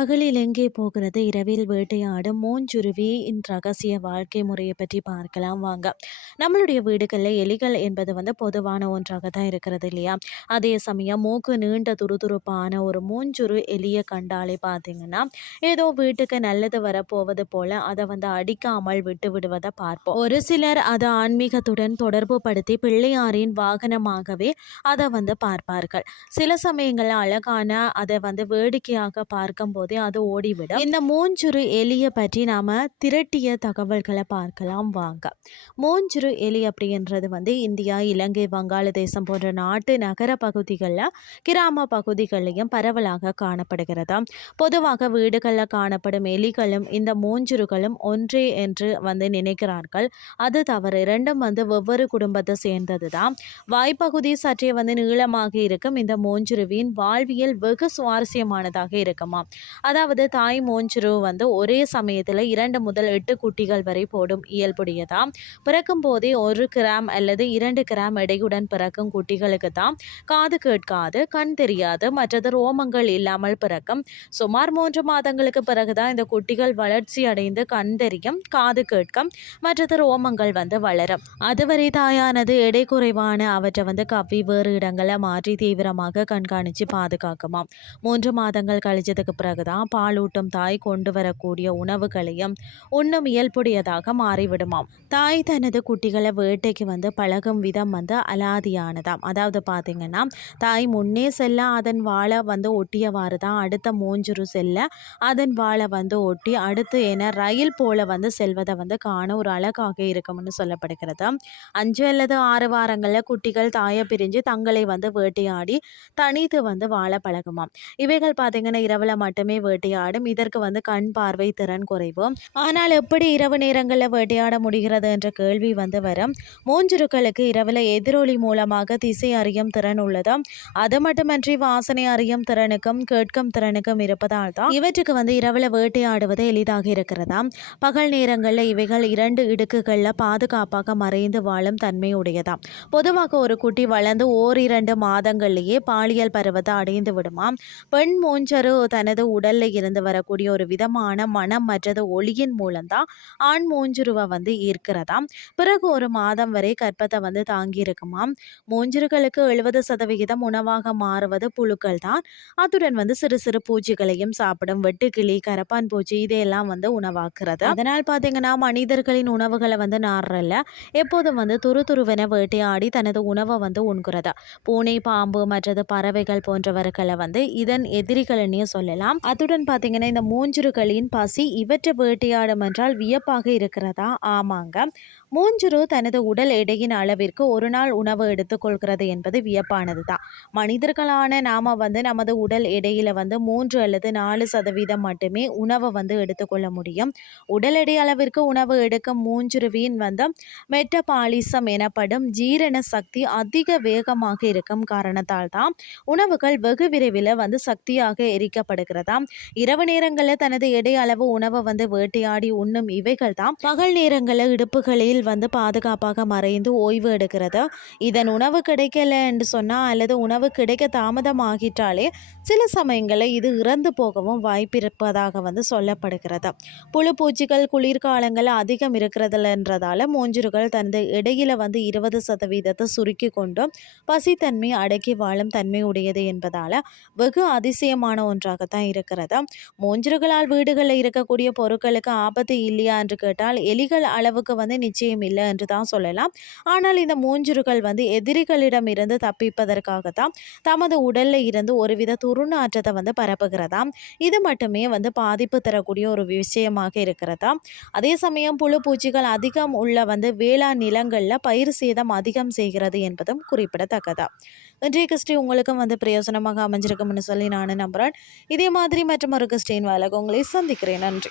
பகலில் எங்கே போகிறது? இரவில் வேட்டையாடும் மூஞ்சுருவியின் ரகசிய வாழ்க்கை முறையை பற்றி பார்க்கலாம் வாங்க. நம்மளுடைய வீடுகளில் எலிகள் என்பது வந்து பொதுவான ஒன்றாக தான் இருக்கிறது இல்லையா? அதே சமயம் மூக்கு நீண்ட துருதுருப்பான ஒரு மூஞ்சுரு எலியை கண்டாலே பார்த்தீங்கன்னா ஏதோ வீட்டுக்கு நல்லது வரப்போவது போல அதை வந்து அடிக்காமல் விட்டு விடுவதை பார்ப்போம். ஒரு சிலர் அதை ஆன்மீகத்துடன் தொடர்பு படுத்தி பிள்ளையாரின் வாகனமாகவே அதை வந்து பார்ப்பார்கள். சில சமயங்களில் அழகான அதை வந்து வேடிக்கையாக பார்க்கும்போது போதே அது ஓடிவிடும். இந்த மூஞ்சுரு எலியை பற்றி நாம திரட்டிய தகவல்களை பார்க்கலாம் வாங்க. மூஞ்சுரு எலி அப்படின்றது வந்து இந்தியா இலங்கை வங்காளதேசம் போன்ற நாட்டு நகர பகுதிகளில் கிராம பகுதிகளிலையும் பரவலாக காணப்படுகிறது? பொதுவாக வீடுகளில் காணப்படும் எலிகளும் இந்த மூஞ்சுருகளும் ஒன்றே என்று வந்து நினைக்கிறார்கள். அது தவறு. இரண்டும் வந்து ஒவ்வொரு குடும்பத்தை சேர்ந்தது தான் வாய்ப்பகுதி சற்றே வந்து நீளமாக இருக்கும். இந்த மூஞ்சுருவின் வாழ்வியல் வெகு சுவாரஸ்யமானதாக இருக்குமா அதாவது தாய் மோஞ்சுரு வந்து ஒரே சமயத்தில் இரண்டு முதல் எட்டு குட்டிகள் வரை போடும் இயல்புடையதா பிறக்கும் போதே ஒரு கிராம் அல்லது இரண்டு கிராம் எடையுடன் பிறக்கும் குட்டிகளுக்கு தான் காது கேட்காது கண் தெரியாது மற்றது ரோமங்கள் இல்லாமல் பிறக்கும். சுமார் மூன்று மாதங்களுக்கு பிறகுதான் இந்த குட்டிகள் வளர்ச்சி அடைந்து கண் தெரியும் காது கேட்கும் மற்றது ரோமங்கள் வந்து வளரும். அதுவரை தாயானது எடை குறைவான அவற்றை வந்து கவ்வி வேறு இடங்களை மாற்றி தீவிரமாக கண்காணித்து பாதுகாக்குமாம். மூன்று மாதங்கள் கழிச்சதுக்கு பிறகுதான் தான் பாலூட்டும் தாய் கொண்டு வரக்கூடிய உணவுகளையும் உண்ணும் இயல்புடையதாக மாறிவிடுமாம். தாய் தனது குட்டிகளை வேட்டைக்கு வந்து பழகும் விதம் வந்து அலாதியானதாம். அதாவது பார்த்தீங்கன்னா தாய் முன்னே செல்ல அதன் வாழை வந்து ஒட்டியவாறு தான் அடுத்த மூஞ்சுரு செல்ல அதன் வாழை வந்து ஒட்டி அடுத்து என ரயில் போல வந்து செல்வதை வந்து காண ஒரு அழகாக இருக்கும்னு சொல்லப்படுகிறது. அஞ்சு அல்லது ஆறு வாரங்களில் குட்டிகள் தாயை பிரிஞ்சு தங்களை வந்து வேட்டையாடி தனித்து வந்து வாழ பழகுமாம். இவைகள் பார்த்தீங்கன்னா இரவில் மட்டுமே வேட்டையாடும். இதற்கு வந்து கண் பார்வை திறன் குறைவு. ஆனால் எப்படி இரவு நேரங்களில் வேட்டையாட முடிகிறது என்ற கேள்வி வந்து வரும். மூஞ்சுருக்களுக்கு இரவில் எதிரொலி மூலமாக திசை அறியும் திறன் உள்ளது? அது மட்டுமன்றி வாசனை அறியும் திறனுக்கும் கேட்கும் திறனுக்கும் இருப்பதால் தான் இவற்றுக்கு வந்து இரவில் வேட்டையாடுவது எளிதாக இருக்கிறதா? பகல் நேரங்களில் இவைகள் இரண்டு இடுக்குகளில் பாதுகாப்பாக மறைந்து வாழும் தன்மை பொதுவாக ஒரு குட்டி வளர்ந்து ஓரிரண்டு மாதங்களிலேயே பாலியல் பருவத்தை அடைந்து விடுமாம் பெண் மூஞ்சரு தனது உடல்ல இருந்து வரக்கூடிய ஒரு விதமான மனம் மற்றது ஒளியின் மூலம்தான் ஆண் மூஞ்சுருவை வந்து ஈர்க்கிறதாம். பிறகு ஒரு மாதம் வரை கற்பத்தை வந்து தாங்கி இருக்குமாம் மூஞ்சுருகளுக்கு எழுபது சதவிகிதம் உணவாக மாறுவது புழுக்கள் தான் அத்துடன் வந்து சிறு சிறு பூச்சிகளையும் சாப்பிடும் வெட்டுக்கிளி கரப்பான் பூச்சி இதையெல்லாம் வந்து உணவாக்குறது. அதனால் பார்த்தீங்கன்னா மனிதர்களின் உணவுகளை வந்து நாடுறல எப்போதும் வந்து துரு துருவென வேட்டையாடி தனது உணவை வந்து உண்கிறது. பூனை பாம்பு மற்றது பறவைகள் போன்றவர்களை வந்து இதன் எதிரிகள்னே சொல்லலாம். அத்துடன் பார்த்தீங்கன்னா இந்த மூஞ்சுருகளின் பசி இவற்றை வேட்டையாடும் என்றால் வியப்பாக இருக்கிறதா? ஆமாங்க. மூஞ்சுரு தனது உடல் எடையின் அளவிற்கு ஒரு நாள் உணவு எடுத்துக்கொள்கிறது என்பது வியப்பானது தான். மனிதர்களான நாம் வந்து நமது உடல் எடையில் வந்து மூன்று அல்லது நாலு சதவீதம் மட்டுமே உணவை வந்து எடுத்துக்கொள்ள முடியும். உடல் எடை அளவிற்கு உணவு எடுக்கும் மூஞ்சுருவின் வந்து மெட்டபாலிசம் எனப்படும் ஜீரண சக்தி அதிக வேகமாக இருக்கும் காரணத்தால் தான் உணவுகள் வெகு விரைவில் வந்து சக்தியாக எரிக்கப்படுகிறதா? எரிக்கப்படுகிறதாம் இரவு நேரங்களில் தனது எடை அளவு உணவை வந்து வேட்டையாடி உண்ணும் இவைகள் தான் பகல் நேரங்களில் இடுப்புகளில் வந்து பாதுகாப்பாக மறைந்து ஓய்வு எடுக்கிறது. இதன் உணவு கிடைக்கல என்று சொன்னால் அல்லது உணவு கிடைக்க தாமதமாகிட்டாலே சில சமயங்களில் இது இறந்து போகவும் வாய்ப்பிருப்பதாக வந்து சொல்லப்படுகிறது. புழு பூச்சிகள் குளிர்காலங்கள் அதிகம் இருக்கிறதுலன்றதால மூஞ்சுருகள் தனது இடையில வந்து இருபது சதவீதத்தை சுருக்கி கொண்டு பசித்தன்மை அடக்கி வாழும் தன்மை உடையது என்பதால் வெகு அதிசயமான ஒன்றாகத்தான் இருக்கிறதா? மூஞ்சிறுகளால் வீடுகளில் இருக்கக்கூடிய பொருட்களுக்கு ஆபத்து இல்லையா என்று கேட்டால் எலிகள் அளவுக்கு வந்து நிச்சயம் இல்லை என்று தான் சொல்லலாம். ஆனால் இந்த மூஞ்சிறுகள் வந்து எதிரிகளிடம் இருந்து தப்பிப்பதற்காகத்தான் தமது உடல்ல இருந்து ஒருவித துருநாற்றத்தை வந்து பரப்புகிறதாம் இது மட்டுமே வந்து பாதிப்பு தரக்கூடிய ஒரு விஷயமாக இருக்கிறதா? அதே சமயம் புழு பூச்சிகள் அதிகம் உள்ள வந்து வேளாண் நிலங்களில் பயிர் சேதம் அதிகம் செய்கிறது என்பதும் குறிப்பிடத்தக்கதா? இன்றைய கிறிஸ்டி உங்களுக்கும் வந்து பிரயோசனமாக அமைஞ்சிருக்கும்னு சொல்லி நான் நம்புகிறேன் இதே மாதிரி மற்றும் ஒரு கிறிஸ்டின் வேலை உங்களை சந்திக்கிறேன். நன்றி.